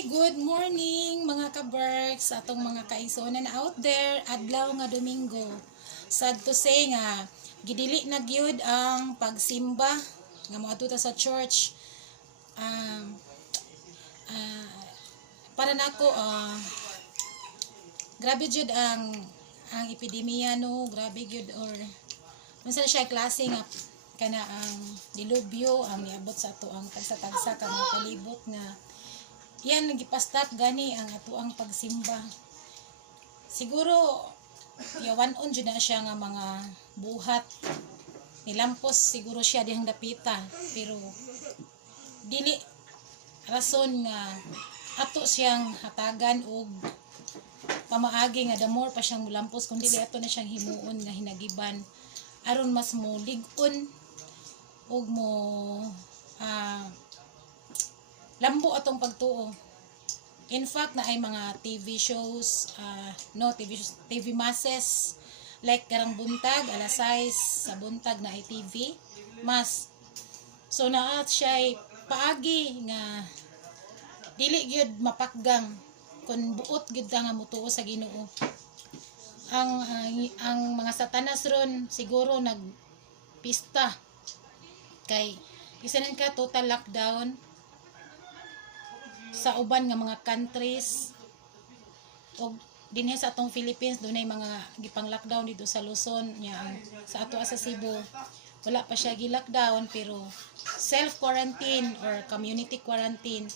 Hi, good morning mga ka-berks, atong mga kaisonan out there, adlaw nga Domingo. Sad to say nga gidili na gyud ang pagsimba nga moadto ta sa church. Um, para nako grabe jud ang epidemya no, grabe gyud or unsa na siya klase nga kana ang dilubyo ang niabot sa ato ang tagsa-tagsa ka mga palibot nga yan nagipastap gani ang ato ang pagsimba. Siguro yawan-on jud na siya nga mga buhat nilampos siguro siya dihang dapita pero dili rason nga ato siyang hatagan og pamaagi nga the more pa siyang mulampos kundi ato na siyang himuon nga hinagiban aron mas mo lig-on og mo lambo atong pagtuo. In fact na ay mga TV shows, TV masses like karang buntag alas 6 sa buntag na ay TV mas. So naa siya paagi nga dili gyud mapakgang kun buot gyud nga mutuo sa Ginoo. Ang mga satanas ron siguro nagpista kay isanan ka total lockdown sa uban nga mga countries og dinhi sa atong Philippines dunay mga gipang lockdown dito sa Luzon nya sa ato sa Cebu wala pa siya gi-lockdown pero self quarantine or community quarantine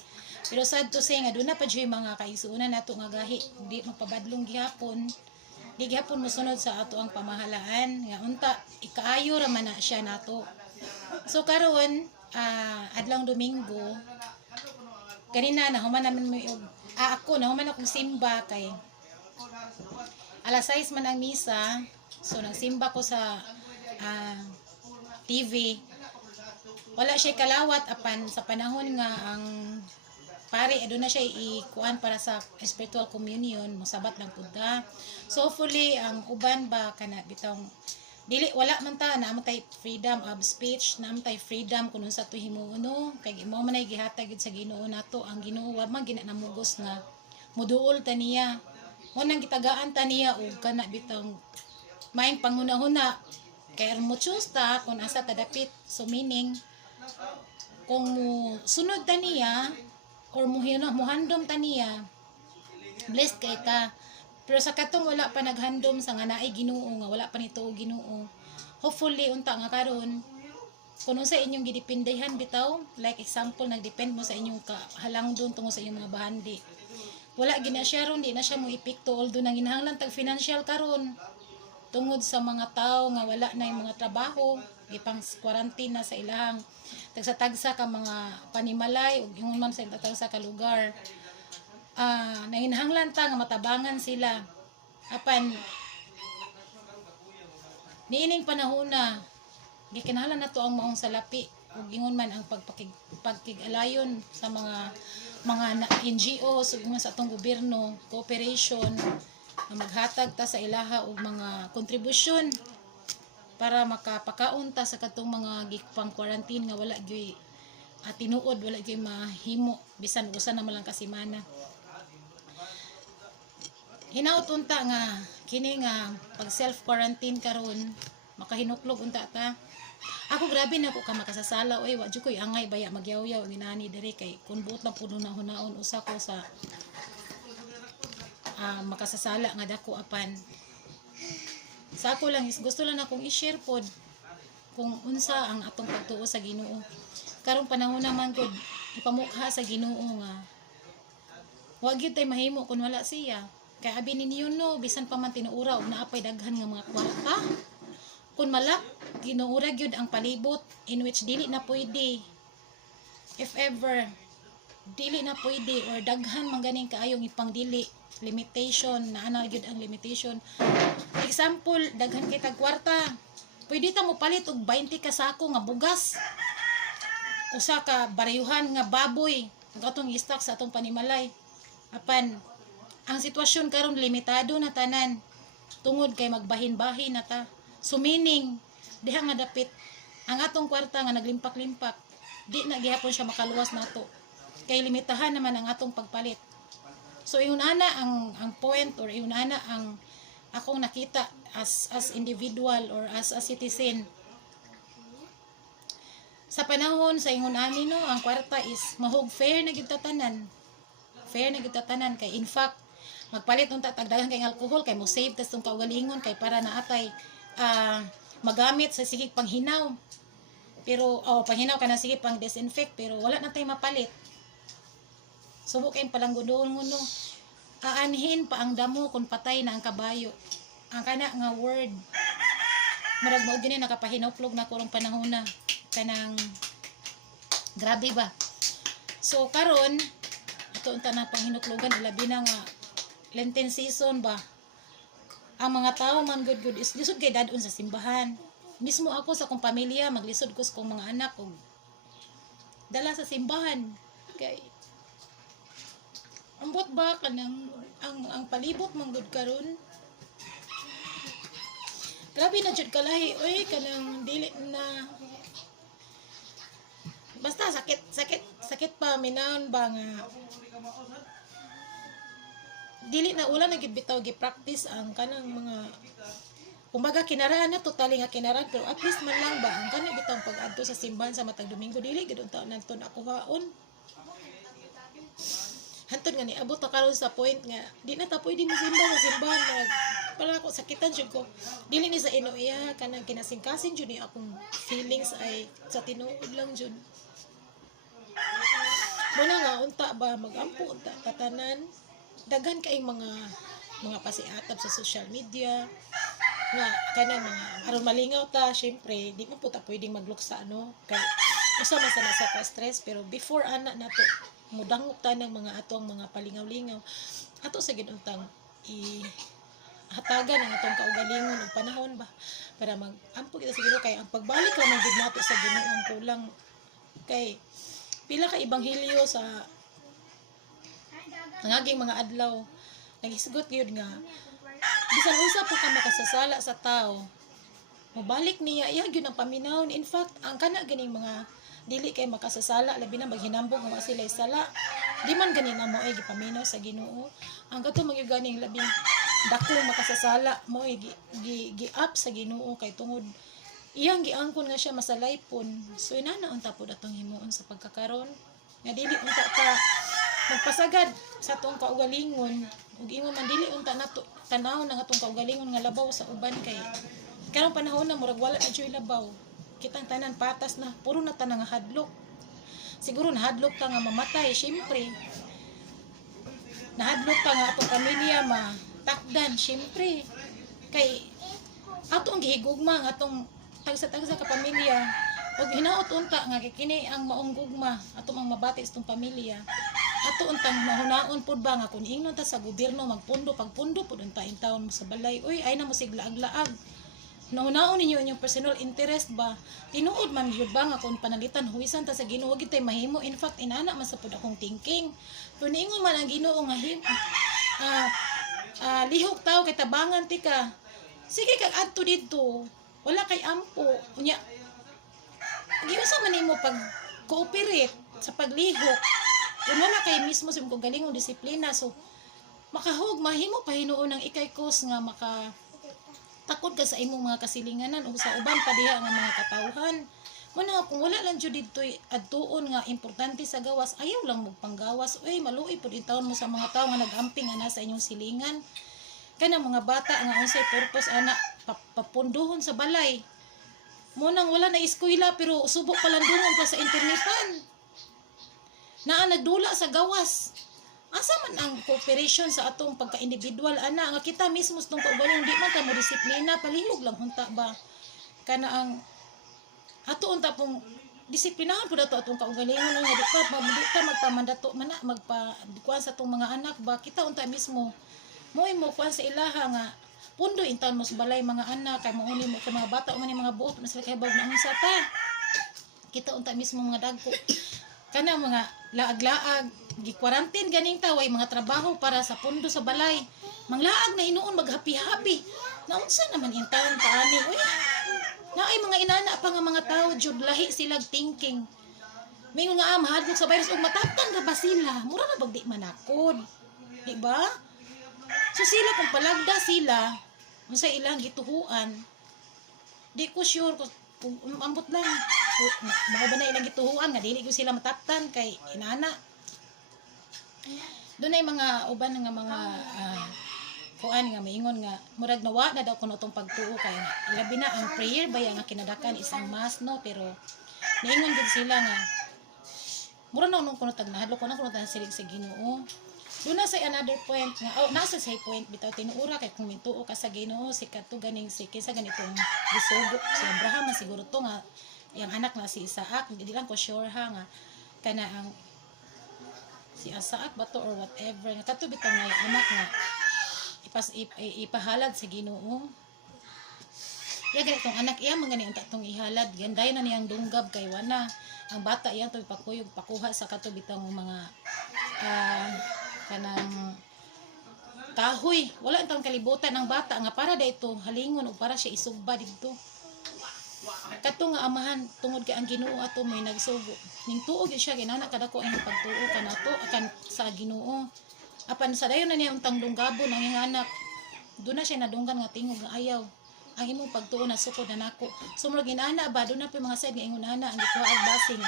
pero sad to say nga doon na pa dyan mga kaigsuunan nato nga gahi di mapabadlong gihapon di gihapon mosunod sa ato ang pamahalaan nga unta ikaayo ra man na siya nato. So karon adlawng Domingo kanina nahuman namin mo ako nahuman akong simba kay alas 6 man ang misa so nagsimba ko sa TV wala siya kalawat apan sa panahon nga ang pare aduna na siya ikuan para sa spiritual communion mosabat lang pud ta. So hopefully ang uban ba kana bitong dili wala man ta na tay freedom of speech na tay freedom kun unsa to himuon no kay mo man ay gihatag sa Ginoo nato ang Ginoo wa man gina namugos nga muduol ta niya mo nang gitagaan ta niya og kana bitong maayong panghuna-huna kay mo choose ta kun asa ta dapit. So meaning kung mo sunod ta niya or muhandom ta niya blessed kay ka. Pero sa katong wala pa naghandom sa nga naay Ginoo nga wala pa nito Ginoo. Hopefully unta nga karon kun unsa inyong gidependehan bitaw like example nagdepend mo sa inyong halangdon tungod sa inyong mga bahandi. Wala gina siya ron di na siya mo epekto although nanginahanglan tag financial karon tungod sa mga tao nga wala na yung mga trabaho gipang quarantine na sa ilahang tagsa-tagsa ka mga panimalay ug yung man sa tagsa ka lugar. Nanginahanglan ta nga matabangan sila apan niining panahon na gikinahanglan nato ang maong salapi ug ingon man ang pagkig-alayon sa mga NGOs ug sa atong gobyerno cooperation na maghatag ta sa ilaha og mga kontribusyon para makapakaon ta sa katong mga gipang quarantine nga wala gyud tinuod wala gyud mahimo bisan usa na man lang kasimana. Hinaut unta nga kini nga pag self quarantine karon makahinuklog unta ta. Ako grabe na ko ka makasasala oy wa jud koy angay baya magyaw-yaw ginani diri kay kun buot na puno na hunaon usa ko sa makasasala nga dako apan sa ako lang is gusto lang akong i-share pod kung unsa ang atong pagtuo sa Ginoo. Karong panahon naman gud ipamukha sa Ginoo nga wa gyud tay mahimo kun wala siya. Kaya abi ninyo no, bisan pa man tinuura og naapay daghan nga mga kwarta. Kung malak, ginuura gyud ang palibot in which dili na pwede. If ever, dili na pwede or daghan man ganing kaayong ipang dili. Limitation, naana gyud ang limitation. Example, daghan kay tag kwarta. Pwede ta mo palit og 20 ka sako nga bugas. Usa ka barayuhan nga baboy. Ang atong i-stock sa atong panimalay. Apan, ang sitwasyon karon limitado na tanan tungod kay magbahin-bahin na ta. So meaning diha nga dapit ang atong kwarta nga naglimpak-limpak di na gihapon siya makaluwas nato. kay limitahan naman ang atong pagpalit. So yun ana ang point, or yun ana ang akong nakita as individual or as a citizen. Sa panahon sa ingon ani no, ang kwarta is mahog fair na gyud tatanan. Fair na gyud tatanan kay in fact magpalit unta tagdagan kay alcohol kay mo save tas tong kaugalingon kay para naatay magamit sa sige panghinaw. Pero panghinaw kana sige pang disinfect pero wala na tay mapalit. Subok kay palanggudoon ngono. Aanhin pa ang damo kung patay na ang kabayo. Ang kana nga word. Murag mao gini nakapahinawplog na kurong panahon na kanang grabe ba. So karon ito unta na panghinuklogan ilabi na nga Lenten season ba. Ang mga tao man good is lisod kay dadon sa simbahan. Mismo ako sa akong pamilya maglisod ko sa akong mga anak og dala sa simbahan kay ambot ba kanang ang palibot man gud karon. Grabe na jud kalahi oy kanang dili na basta sakit pa minahon ba nga dili na ulan na gid bitaw gi-practice ang kanang mga kumbaga kinaraan na totally nga kinaraan pero at least man lang ba ang kanang bitang pag-adto sa simbahan sa matag Domingo dili gid unta nanton ako haon. Hantod nga ni abot ta karon sa point nga di na ta pwede mo simba sa simbahan mag para ako sakitan jud ko dili ni sa inuya kanang kinasingkasing jud ni akong feelings ay sa tinuod lang jud. Muna nga unta ba magampo unta tatanan daghan kay mga pasiatap sa social media nga kanang mga aron malingaw ta syempre di mo ta pwedeng magluksa no kay usa man sa stress pero before ana nato mudangop ta ng mga atong mga palingaw-lingaw ato sa ginuntang hatagan ang atong kaugalingon ug panahon ba para magampo kita sa Ginoo kay ang pagbalik ra man gid nato sa Ginoo ang kulang kay pila ka ebanghelyo sa nangaging mga adlaw nagisgot gyud nga bisan usa pa ka makasasala sa tao mobalik niya iya gyud ang paminawon. In fact ang kana ganing mga dili kay makasasala labi na maghinambog nga sila sala di man ganin na mo ay gipaminaw sa Ginoo ang gato magyud ganing labing dako makasasala mo ay gi-up sa Ginoo kay tungod iyang giangkon nga siya masalaypon. So inana unta pod atong himuon sa pagkakaron nga dili unta ka magpasagad sa atong kaugalingon ug imo man dili unta nato tanaw ng atong kaugalingon nga labaw sa uban kay karong panahon na murag wala na joy labaw kitang tanan patas na puro na tanang hadlok siguro nahadlok ta nga mamatay syempre nahadlok ta nga atong pamilya matakdan syempre kay atong gihigugma nga atong tagsa-tagsa ka pamilya ug hinaot unta nga kini ang maong gugma atong ang mabati sa atong pamilya ato untang mahunaon pud ba nga kun ingnon ta sa gobyerno pagpundo pud unta in taon mo sa balay oy ay na mo siglaag-laag nahunaon ninyo inyong personal interest ba tinuod man gyud ba nga kun panalitan huwisan ta sa Ginoo gid tay mahimo. In fact inana man sa pud akong thinking kun ingon man ang Ginoo nga lihok tao kay tabangan ti ka sige kag adto didto wala kay ampo unya giusa man nimo pag cooperate sa paglihok kung wala kay mismo sa kung galingong disiplina so makahug mahimo pa hinuon ang ikay kos nga maka takot ka sa imong mga kasilinganan o sa uban pa diha nga mga katawhan mo na kung wala lang jud ditoy adtuon nga importante sa gawas ayaw lang magpanggawas oy maluoy pud intawon mo sa mga tawo nga nagamping ana sa inyong silingan kana mga bata nga unsay purpose ana papunduhon sa balay mo nang wala na eskwela pero subok palandungon pa sa internetan naa nagdula sa gawas. Asa man ang cooperation sa atong pagka-individual ana nga kita mismo tong kaugalingon di man ta mo disiplina palihog lang hunta ba kana ang ato unta pong disiplinahan pud ato atong kaugalingon nga di pa magpamandato man magpa sa atong mga anak ba kita unta mismo mo kuan sa ilaha nga pundo intaon mo sa balay mga anak kay mouni mo kay mga bata o man mga buot na sila kay bawg na unsa ta kita unta mismo mga dagko kana mga laag-laag gi-quarantine ganing taway mga trabaho para sa pundo sa balay manglaag na inuon maghapi-hapi naunsa naman intawon paani oy naay mga inana pa nga mga tao jud lahi silag thinking Mingon nga mahadlok sa virus ug mataptan ra ba sila? Mura na pag di manakod. Di ba? So sila kung palagda sila unsa ilang gituhuan, di ko sure kung ambot lang. Mga ba na ilang gituhuan nga dili ko sila mataptan kay inana. Doon ay mga uban nga mga kuan nga maingon nga murag nawa na daw kuno tong pagtuo kay labi na ang prayer ba nga kinadakan isang mas no, pero naingon gid sila nga mura na nung kuno tag nahadlok ko na kuno tag silig sa Ginoo. Doon na sa another point nga nasa say point bitaw tinuura kay kung mituo ka sa Ginoo si kadto ganing si kinsa ganitong gisugo si Abraham siguro to nga yang anak na si Isaac, hindi lang ko sure ha nga kana ang si Isaac ba to or whatever nga kadto bitaw nga anak nga ipahalad sa Ginoo. Ya ganitong anak iya man gani unta tong ihalad ganday na niyang dunggab kay wana ang bata iyang to ipakuyog pakuha sa kadto bitaw mga kanang kahoy wala intang kalibutan ng bata nga para dayto halingon o para siya isugba didto. Kadto nga amahan tungod kay ang Ginoo ato may nagsugo ning tuog siya ginana kadako ang pagtuo kanato akan sa Ginoo. Apan sa dayon na niya untang dunggabon ang iyang anak doon na siya nadunggan nga tingog nga ayaw ang imong pagtuo na sukod na nako sumurog inana ba doon na pa mga side nga ingon ana ang gikuha og basing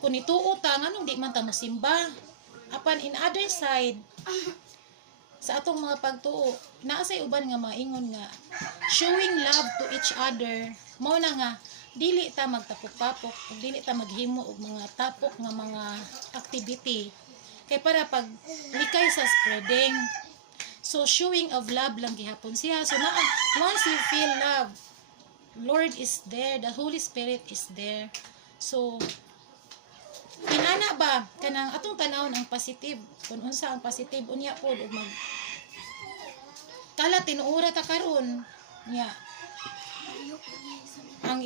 kung nituo ta nganong di man ta mosimba. Apan in other side sa atong mga pagtuo naasay uban nga maingon nga showing love to each other mao na nga dili ta magtapok-tapok ug dili ta maghimo og mga tapok nga mga activity kay para pag likay sa spreading. So showing of love lang gihapon siya. So once you feel love, Lord is there, the Holy Spirit is there. So kinana ba kanang atong tanawon ang positive kun unsa ang positive unya pod ug mag kala tinuura ta karon nya ang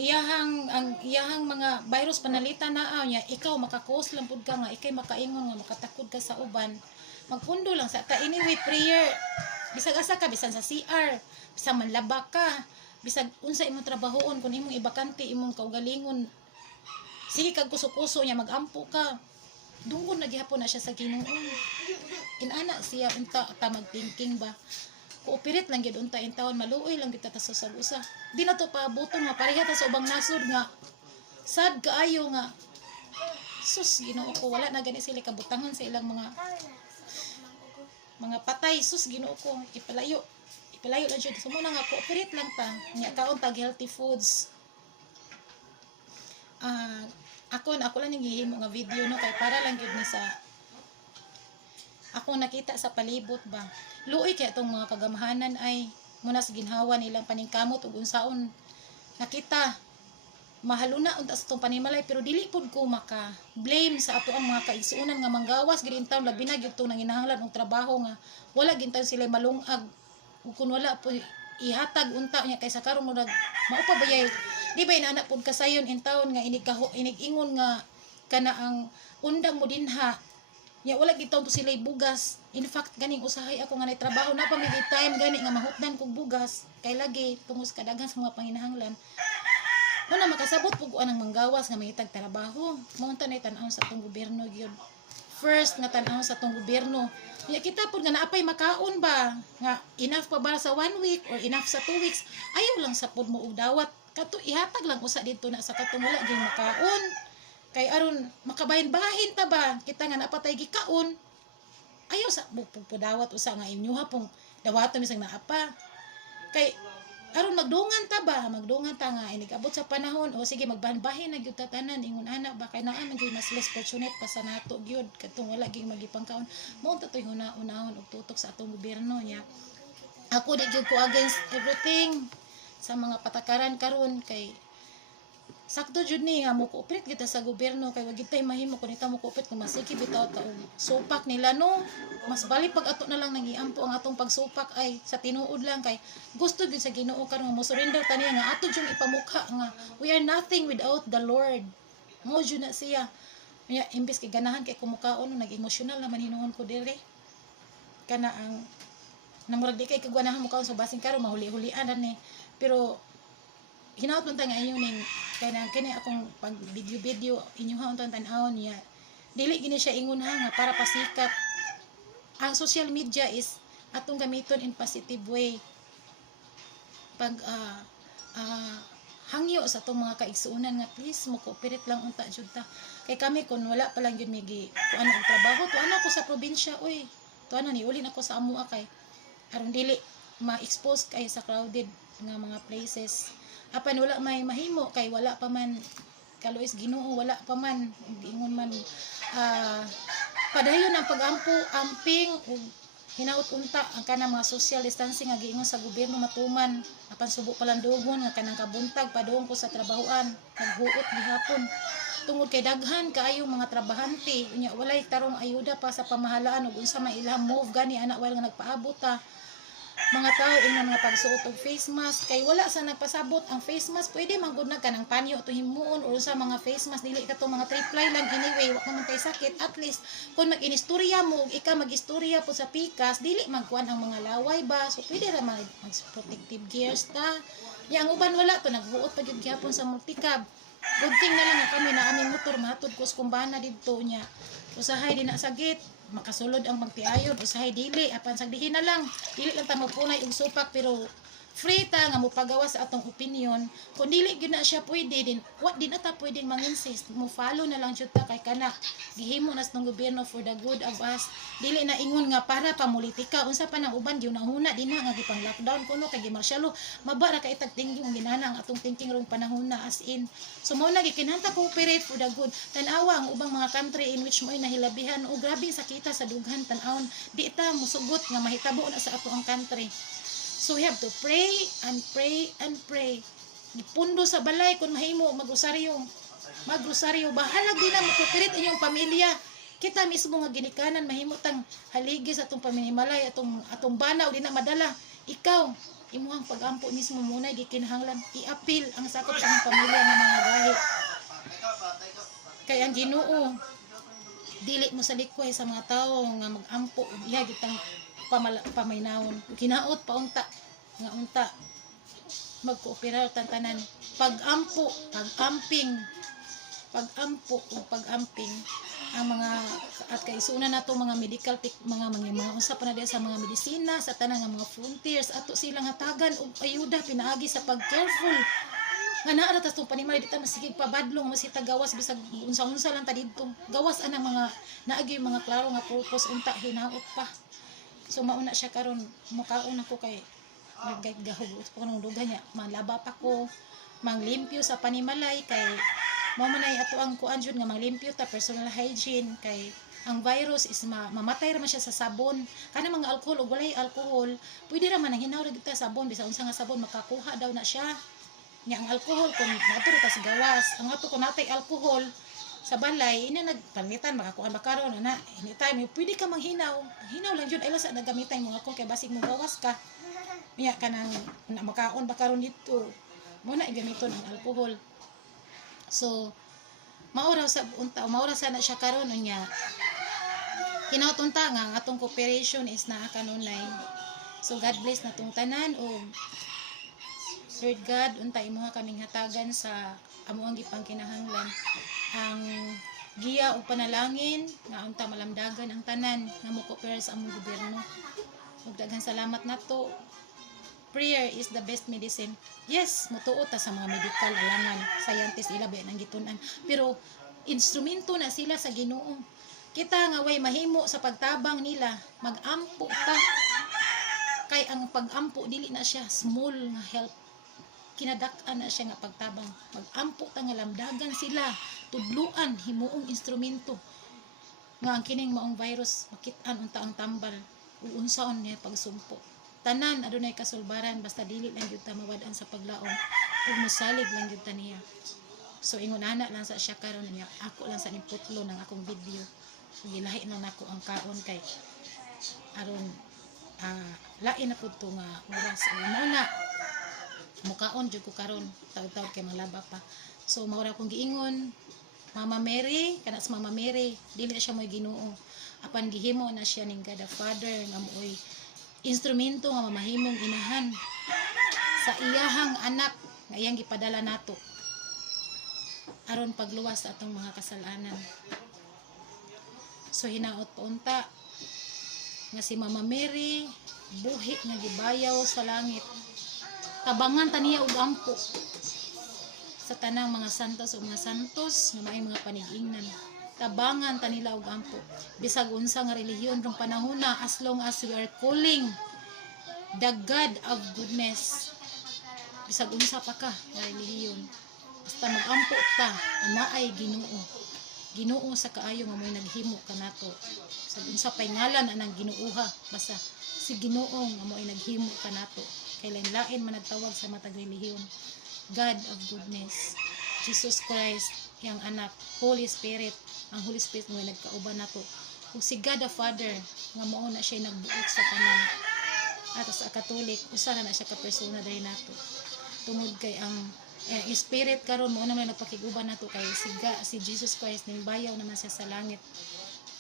iyahang mga virus panalita na nya ikaw makakos lang pud ka nga ikay makaingon nga makatakod ka sa uban magpundo lang sa ta anyway prayer bisag asa ka bisan sa CR bisan manlaba ka bisag unsa imong trabahoon kun imong ibakante imong kaugalingon sige kag kuso-kuso niya magampo ka dunggon na gihapon na siya sa Ginoo inana siya unta ta magthinking ba cooperate lang gid unta in taon maluoy lang kita ta sa usa di na to pabuton nga pareha ta sa ubang nasod nga sad kaayo nga sus Ginoo ko wala na gani sila kabutangan sa ilang mga patay sus Ginoo ko ipalayo lang jud sumo na nga cooperate lang ta nya kaon tag healthy foods. Ako lang nagihimo nga video no kay para lang gyud ni sa ako nakita sa palibot ba luoy kay atong mga kagamahanan ay muna sa ginhawa nilang paningkamot ug unsaon nakita mahaluna unta sa tong panimalay pero dili pud ko maka blame sa ato ang mga kaigsuonan nga manggawas gid taon labi na gyud tong nanginahanglan og trabaho nga wala gid taon sila malungag ug kun wala po ihatag unta nya kaysa karon mo mao pa bayay di ba inana pud kasayon in taon nga inig-ingon nga kana ang undang mo dinha nya wala gid taon to sila bugas in fact ganing usahay ako nga nay trabaho na pa may time gani nga mahutdan kog bugas kay lagi tungod sa kadaghan sa mga panginahanglan mo na makasabot pug anang manggawas nga mahitag trabaho mo unta nay tan-aw sa atong gobyerno gyud first nga tan-aw sa atong gobyerno nya kita pud nga naapay makaon ba nga enough pa ba sa 1 week or enough sa 2 weeks ayaw lang sa pud mo og dawat kato ihatag lang usa dito na sa katong wala gyud makaon kay aron makabahin-bahin ta ba kita nga napatay gikaon ayaw sa pudawat usa nga inyuha pong dawaton misang naapa kay aron magdungan ta nga inigabot sa panahon o sige magbahin-bahin na gyud tatanan ingon ana ba kay naa man gyud mas less fortunate pa sa nato gyud katong wala gyud magipangkaon mo unta toy hunahon og tutok sa atong gobyerno nya ako di gyud ko against everything sa mga patakaran karon kay sakto jud ni nga mo cooperate kita sa gobyerno kay wag tay mahimo kun ita mo cooperate kung masiki bitaw ta og supak nila no mas bali pag ato na lang nagiampo ang atong pagsupak ay sa tinuod lang kay gusto gyud sa Ginoo karon mo surrender ta niya nga ato jud ipamukha nga we are nothing without the Lord mo jud na siya nya imbes kay ganahan kay kumukaon nag-emotional naman hinuon ko dire kana ang namurag di kay kagwanahan mo kaon so basing karon mahuli-hulian ani pero hinaut man ta nga inyo ning kani akong pag video inyo ha unta tan-awon niya. Dili gini siya ingon ha nga para pasikat. Ang social media is atong gamiton in positive way. Pag hangyo sa itong mga kaigsuunan nga please mo cooperate lang unta jud ta kay kami kun wala pa lang jud migi kuan og trabaho tuan ako sa probinsya oy tuan ni uli nako sa amua kay aron dili ma-expose kay sa crowded nga mga places apan wala may mahimo kay wala pa man kaluis Ginoo wala pa man ingon man padayon ang pagampo amping ug hinaut unta ang kanang mga social distancing nga giingon sa gobyerno matuman apan subo palandogon nga kanang kabuntag padung ko sa trabahoan naghuot gihapon tungod kay daghan kaayo mga trabahante unya walay tarong ayuda pa sa pamahalaan ug unsa man ilang move gani ana wala nga nagpaabot ta mga tao ingon nga pagsuot og face mask kay wala sa nagpasabot ang face mask pwede man gud na kanang panyo to himuon o sa mga face mask dili ka to mga three-ply lang anyway wa man kay sakit at least kung mag-inistorya mo ug ika mag-istorya po sa pikas dili magkuan ang mga laway ba so pwede ra mag protective gears ta nya ang uban wala to nagbuot pa gyud gihapon sa multicab good thing na lang nga kami na aming motor matud ko sa kumbana didto nya usahay din na sagit makasulod ang magtiayon usahay dili apan sagdihin na lang dili lang ta magpunay og supak pero free ta nga mopagawa sa atong opinion kung dili gyud na siya pwede din what din ata pwedeng manginsist mo follow na lang jud ta kay kana gihimo nas ng gobyerno for the good of us dili na ingon nga para pamulitika unsa pa nang uban gyud nahuna din na nga gipang lockdown kuno kay gimarsyalo maba ra kay itag thinking ang ginana ang atong thinking rong panahon na as in so mao na gikinahanglan cooperate for the good tan-awa ang ubang mga country in which mo'y nahilabihan o grabe sakita sa dughan tan-awon di ta musugot nga mahitabo na sa ato ang country. So we have to pray and pray and pray. Ipundo sa balay kung mahimo magrosaryo. Magrosaryo bahalag din na magkupirit inyong pamilya. Kita mismo nga ginikanan mahimo tang haligi sa atong paminimalay atong bana o di na madala. Ikaw imuhang pagampo mismo muna gikinahanglan i-appeal ang sakop sa among pamilya nga mga gahi. Kay ang Ginoo dili mo sa likway sa mga tawo nga magampo iya gitang pamaynawon kinaot paunta nga unta magkooperar tantanan pagampo pag-amping ang mga at kaisunan nato mga medical mga unsa pa na diya sa mga medisina sa tanang nga mga frontiers ato silang hatagan og ayuda pinaagi sa pag-careful nga naa ta tong panimalay dita masigig pabadlong masita gawas bisag unsa-unsa lang ta didto gawas anang mga naagi mga klaro nga purpose unta hinaot pa. So mauna siya karon mukaon ako kay naggahugot pa kanang dugan niya malaba pa ko manglimpyo sa panimalay kay mao man ay ato ang kuan jud nga manglimpyo ta personal hygiene kay ang virus is mamatay ra man siya sa sabon kana mga alcohol ug walay alcohol pwede ra man ang hinaw ra kita sabon bisan unsa nga sabon makakuha daw na siya nya ang alcohol kung naturo ta sa gawas ang ato kun natay alcohol sa balay ina nagpamitan makakuan ba karon ana anytime pwede ka manghinaw lang jud ay lasa nagamitan mo ako kay basig mo gawas ka nya kanang makaon ba karon dito mo na gamiton ang alcohol so maura sana siya karon nya kinautunta nga ang atong cooperation is naa kanunay so God bless natong tanan o Lord God unta imuha kaming hatagan sa amuang gipangkinahanglan ang giya o panalangin nga unta malamdagan ang tanan nga mo-cooperate sa among gobyerno ug daghang salamat nato. Prayer is the best medicine. Yes, mutuo ta sa mga medical alangan scientist ila ba nang gitun-an pero instrumento na sila sa Ginoo kita nga way mahimo sa pagtabang nila magampo ta kay ang pagampo dili na siya small nga help kinadak-an na siya nga pagtabang magampo ta nga lamdagan sila tudluan himuong instrumento nga ang kining maong virus makit-an unta ang tambal ug unsaon niya pagsumpo tanan adunay kasulbaran basta dili lang gyud ta mawad-an sa paglaom ug mosalig lang gyud ta niya so ingon ana lang sa siya karon niya ako lang sa niputlo ng akong video gilahi na nako ang kaon kay aron lain na pud to nga oras mo na mukaon jud ko karon taud-taud kay malaba pa so mao ra akong giingon Mama Mary kana sa Mama Mary dili na siya moy Ginoo apan gihimo na siya ning God the Father nga moy instrumento nga mamahimong inahan sa iyahang anak nga iyang gipadala nato aron pagluwas sa atong mga kasalanan. So hinaot pa unta nga si Mama Mary buhi nga gibayaw sa langit, tabangan taniya og ampo sa tanang mga santos o mga santos nga maay mga panigingnan. Tabangan tanila og ampo bisag unsa nga relihiyon rong panahona, as long as we are calling the God of goodness, bisag unsa pa ka nga relihiyon, basta magampo ta na maay Ginoo sa kaayo nga mo'y naghimo kanato. Bisag unsa pay ngalan anang Ginooha, basta si Ginoo nga mo'y naghimo kanato. Kay lain-lain man nagtawag sa matag relihiyon. God of goodness, Jesus Christ, yang anak, Holy Spirit, ang Holy Spirit mo'y nagkauban nato. Ug si God the Father nga mao na siya nagbuot sa tanan. At sa Katolik, usa na siya ka persona dahil nato. Tungod kay ang Spirit karon mo naman nagpakiguban nato kay si Jesus Christ ning bayaw naman siya sa langit.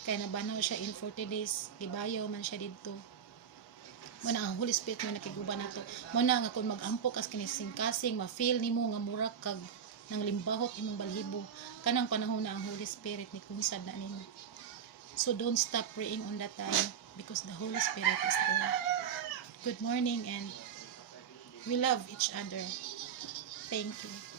Kay nabanaw siya in 40 days, gibayaw man siya didto. Mo na ang Holy Spirit mo nakiguban nato. Mo na nga kun mag-ampok as kinising-kasing, ma-feel nimo nga mura kag nang limbahot imong balhibo, kanang panahon na ang Holy Spirit ni kunsad na nimo. So don't stop praying on that time because the Holy Spirit is there. Good morning and we love each other. Thank you.